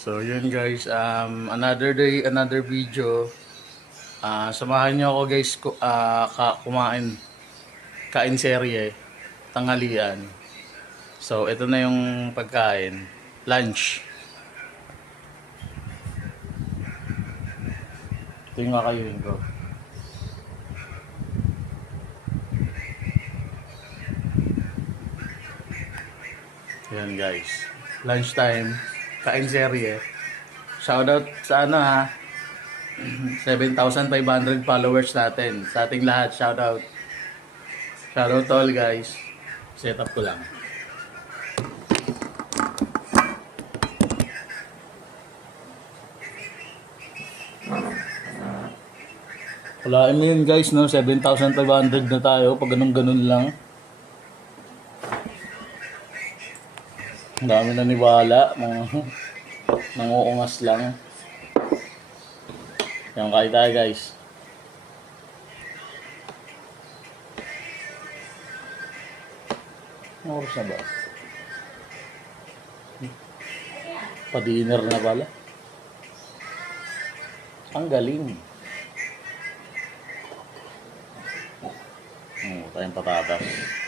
So yun guys, another day, another video. Samahan niyo ako guys kumain, kain serye, tanghalian. So ito na yung pagkain, lunch. Ito yung kakayuin ko. Yan guys, lunch time, kain serye. Shoutout sa ano ha, 7,500 followers natin. Sa ating lahat, shoutout. Shoutout to all guys. Set up ko lang. Walain mo yun guys, no? 7,500 na tayo pag ganun-ganun lang. Ang dami na niwala. Nanguungas lang. Yan, kain tayo guys. Ano oras na ba? Pa-dinner na pala. Ang galing. Tayong patatas.